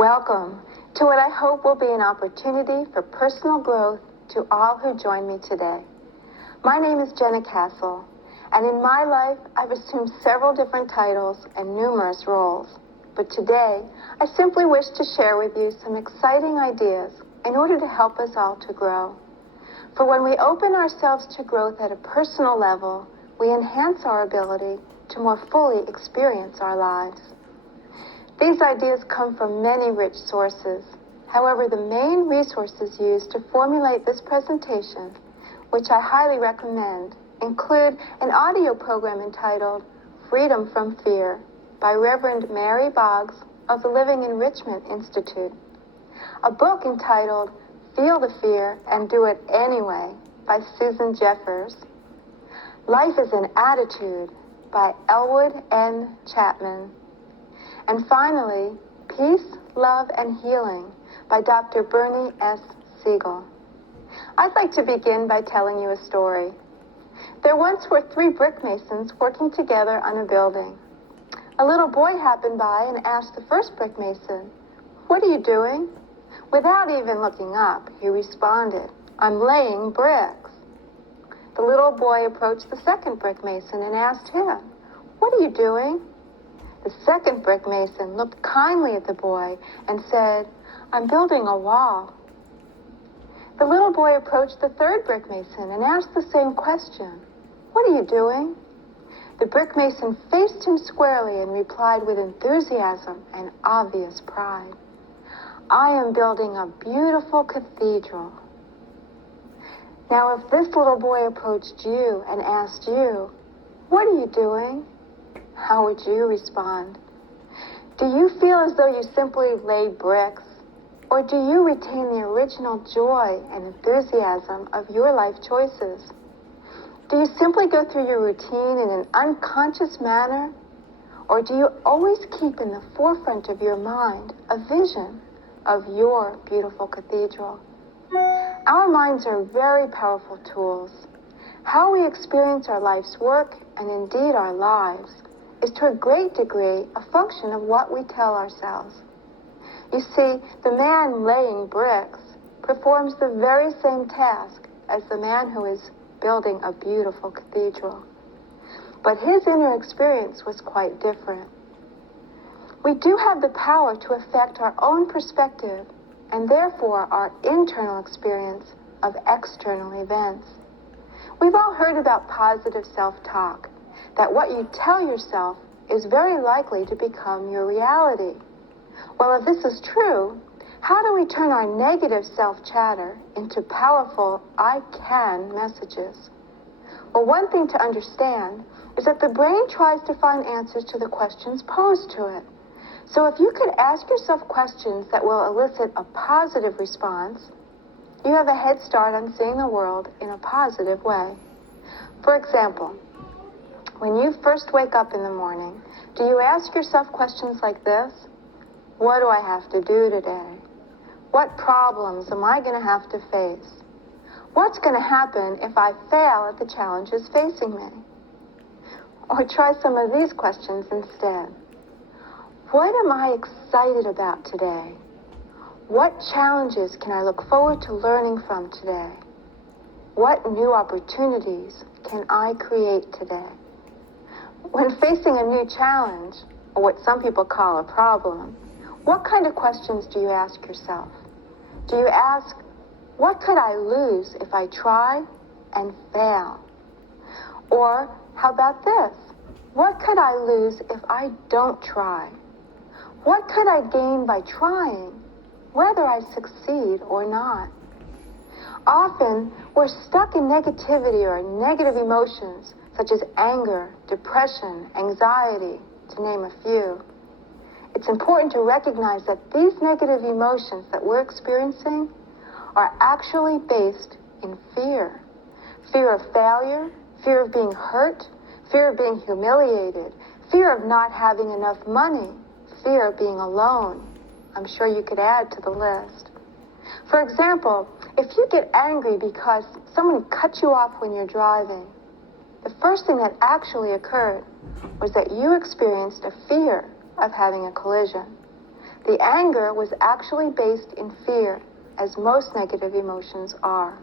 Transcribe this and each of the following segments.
Welcome to what I hope will be an opportunity for personal growth to all who join me today. My name is Jenna Castle, and in my life I've assumed several different titles and numerous roles. But today, I simply wish to share with you some exciting ideas in order to help us all to grow. For when we open ourselves to growth at a personal level, we enhance our ability to more fully experience our lives. These ideas come from many rich sources. However, the main resources used to formulate this presentation, which I highly recommend, include an audio program entitled Freedom from Fear by Reverend Mary Boggs of the Living Enrichment Institute, a book entitled Feel the Fear and Do It Anyway by Susan Jeffers, Life is an Attitude by Elwood N. Chapman, and finally, Peace, Love, and Healing by Dr. Bernie S. Siegel. I'd like to begin by telling you a story. There once were 3 brick masons working together on a building. A little boy happened by and asked the first brick mason, "What are you doing?" Without even looking up, he responded, "I'm laying bricks." The little boy approached the second brick mason and asked him, "What are you doing?" The second brick mason looked kindly at the boy and said, "I'm building a wall." The little boy approached the third brick mason and asked the same question, "What are you doing?" The brick mason faced him squarely and replied with enthusiasm and obvious pride, "I am building a beautiful cathedral." Now, if this little boy approached you and asked you, "What are you doing?" how would you respond? Do you feel as though you simply lay bricks, or do you retain the original joy and enthusiasm of your life choices? Do you simply go through your routine in an unconscious manner, or do you always keep in the forefront of your mind a vision of your beautiful cathedral? Our minds are very powerful tools. How we experience our life's work, and indeed our lives, is to a great degree a function of what we tell ourselves. You see, the man laying bricks performs the very same task as the man who is building a beautiful cathedral. But his inner experience was quite different. We do have the power to affect our own perspective and therefore our internal experience of external events. We've all heard about positive self-talk, that what you tell yourself is very likely to become your reality. Well, if this is true, how do we turn our negative self-chatter into powerful I can messages? Well, one thing to understand is that the brain tries to find answers to the questions posed to it. So if you could ask yourself questions that will elicit a positive response, you have a head start on seeing the world in a positive way. For example, when you first wake up in the morning, do you ask yourself questions like this? What do I have to do today? What problems am I going to have to face? What's going to happen if I fail at the challenges facing me? Or try some of these questions instead. What am I excited about today? What challenges can I look forward to learning from today? What new opportunities can I create today? When facing a new challenge, or what some people call a problem, what kind of questions do you ask yourself? Do you ask, what could I lose if I try and fail? Or how about this? What could I lose if I don't try? What could I gain by trying, whether I succeed or not? Often, we're stuck in negativity or negative emotions, such as anger, depression, anxiety, to name a few. It's important to recognize that these negative emotions that we're experiencing are actually based in fear. Fear of failure, fear of being hurt, fear of being humiliated, fear of not having enough money, fear of being alone. I'm sure you could add to the list. For example, if you get angry because someone cut you off when you're driving, the first thing that actually occurred was that you experienced a fear of having a collision. The anger was actually based in fear, as most negative emotions are.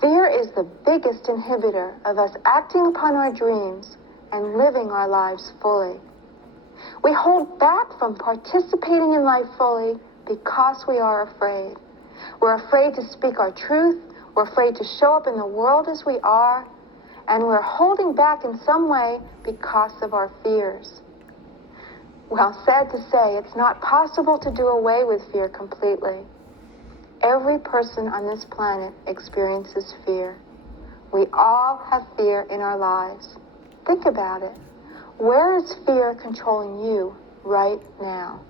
Fear is the biggest inhibitor of us acting upon our dreams and living our lives fully. We hold back from participating in life fully because we are afraid. We're afraid to speak our truth, we're afraid to show up in the world as we are, and we're holding back in some way because of our fears. Well, sad to say, it's not possible to do away with fear completely. Every person on this planet experiences fear. We all have fear in our lives. Think about it. Where is fear controlling you right now?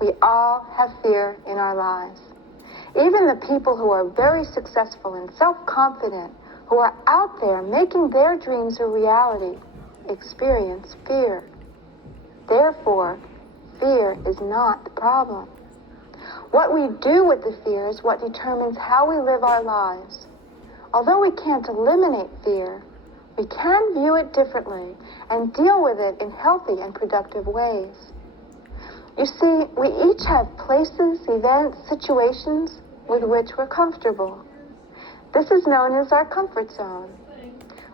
We all have fear in our lives. Even the people who are very successful and self-confident, who are out there making their dreams a reality, experience fear. Therefore, fear is not the problem. What we do with the fear is what determines how we live our lives. Although we can't eliminate fear, we can view it differently and deal with it in healthy and productive ways. You see, we each have places, events, situations with which we're comfortable. This is known as our comfort zone.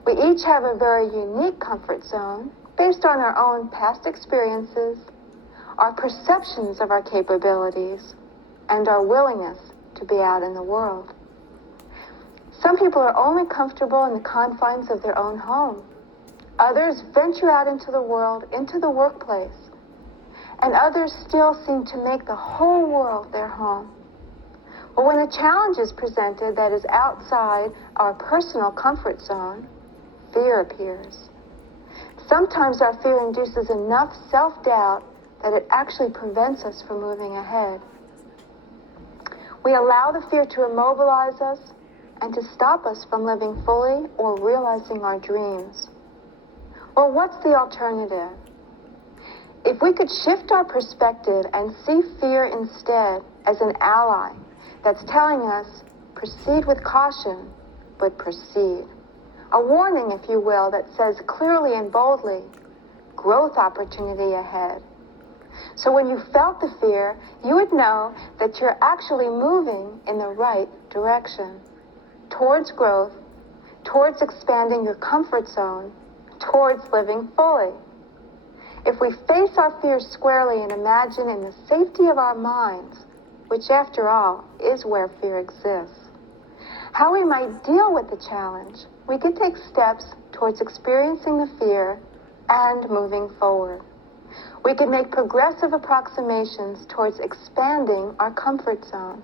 We each have a very unique comfort zone based on our own past experiences, our perceptions of our capabilities, and our willingness to be out in the world. Some people are only comfortable in the confines of their own home. Others venture out into the world, into the workplace. And others still seem to make the whole world their home. But when a challenge is presented that is outside our personal comfort zone, fear appears. Sometimes our fear induces enough self-doubt that it actually prevents us from moving ahead. We allow the fear to immobilize us and to stop us from living fully or realizing our dreams. Well, what's the alternative? If we could shift our perspective and see fear instead as an ally that's telling us, proceed with caution, but proceed. A warning, if you will, that says clearly and boldly, growth opportunity ahead. So when you felt the fear, you would know that you're actually moving in the right direction, towards growth, towards expanding your comfort zone, towards living fully. If we face our fears squarely and imagine in the safety of our minds, which after all is where fear exists, how we might deal with the challenge, we could take steps towards experiencing the fear and moving forward. We could make progressive approximations towards expanding our comfort zone.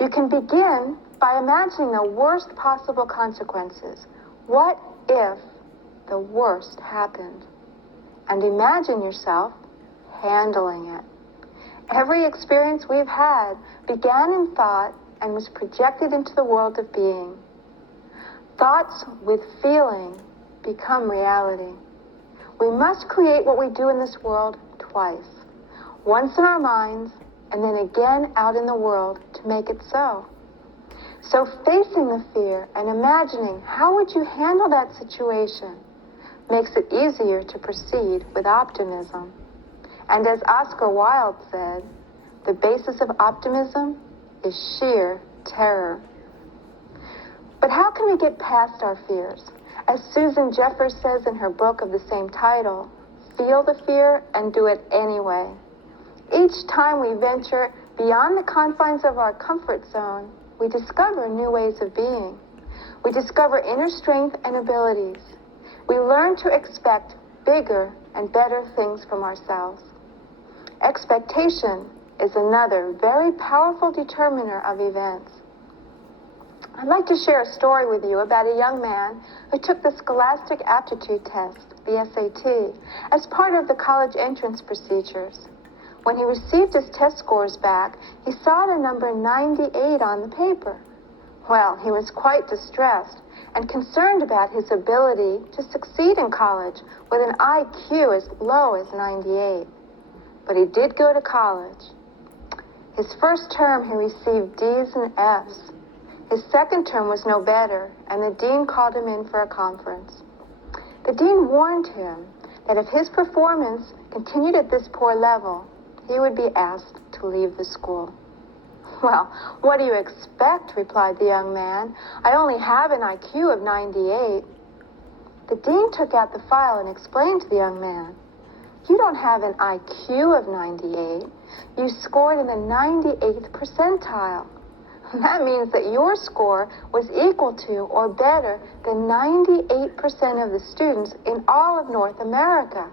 You can begin by imagining the worst possible consequences. What if the worst happened? And imagine yourself handling it. Every experience we've had began in thought and was projected into the world of being. Thoughts with feeling become reality. We must create what we do in this world twice. Once in our minds, and then again out in the world to make it so. So facing the fear and imagining how would you handle that situation makes it easier to proceed with optimism. And as Oscar Wilde said, the basis of optimism is sheer terror. But how can we get past our fears? As Susan Jeffers says in her book of the same title, feel the fear and do it anyway. Each time we venture beyond the confines of our comfort zone, we discover new ways of being. We discover inner strength and abilities. We learn to expect bigger and better things from ourselves. Expectation is another very powerful determiner of events. I'd like to share a story with you about a young man who took the Scholastic Aptitude Test, the SAT, as part of the college entrance procedures. When he received his test scores back, he saw the number 98 on the paper. Well, he was quite distressed and concerned about his ability to succeed in college with an IQ as low as 98. But he did go to college. His first term, he received D's and F's. His second term was no better, and the dean called him in for a conference. The dean warned him that if his performance continued at this poor level, he would be asked to leave the school. "Well, what do you expect?" replied the young man. "I only have an IQ of 98. The dean took out the file and explained to the young man, "You don't have an IQ of 98. You scored in the 98th percentile. That means that your score was equal to or better than 98% of the students in all of North America."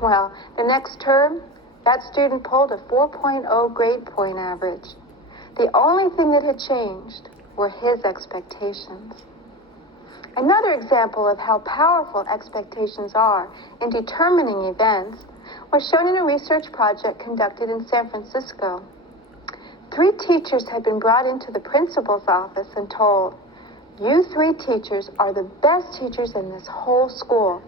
Well, the next term, that student pulled a 4.0 grade point average. The only thing that had changed were his expectations. Another example of how powerful expectations are in determining events was shown in a research project conducted in San Francisco. 3 teachers had been brought into the principal's office and told, "You 3 teachers are the best teachers in this whole school.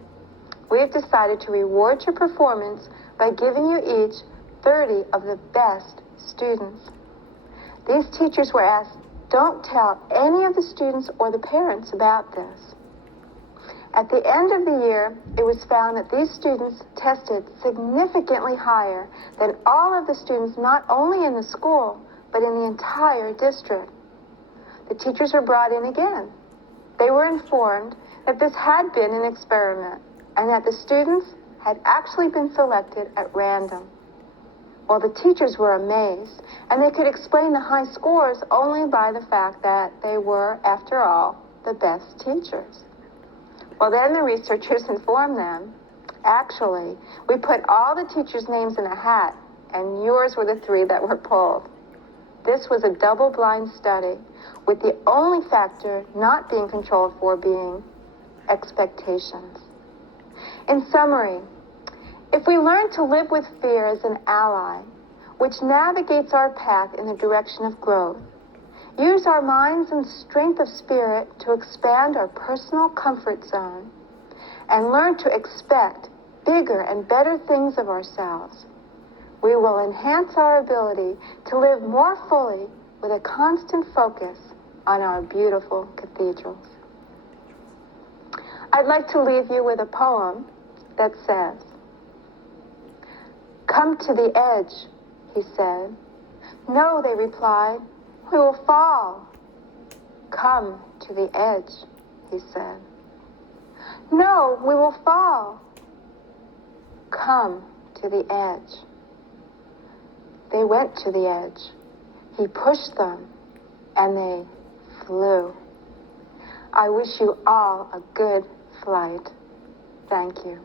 We have decided to reward your performance by giving you each 30 of the best students." These teachers were asked, "Don't tell any of the students or the parents about this." At the end of the year, it was found that these students tested significantly higher than all of the students not only in the school, but in the entire district. The teachers were brought in again. They were informed that this had been an experiment and that the students had actually been selected at random. Well, the teachers were amazed, and they could explain the high scores only by the fact that they were, after all, the best teachers. Well, then the researchers informed them, "Actually, we put all the teachers' names in a hat, and yours were the 3 that were pulled." This was a double-blind study, with the only factor not being controlled for being expectations. In summary, if we learn to live with fear as an ally, which navigates our path in the direction of growth, use our minds and strength of spirit to expand our personal comfort zone, and learn to expect bigger and better things of ourselves, we will enhance our ability to live more fully with a constant focus on our beautiful cathedrals. I'd like to leave you with a poem that says, "Come to the edge," he said. "No," they replied, "we will fall." "Come to the edge," he said. "No, we will fall." "Come to the edge." They went to the edge. He pushed them, and they flew. I wish you all a good flight. Thank you.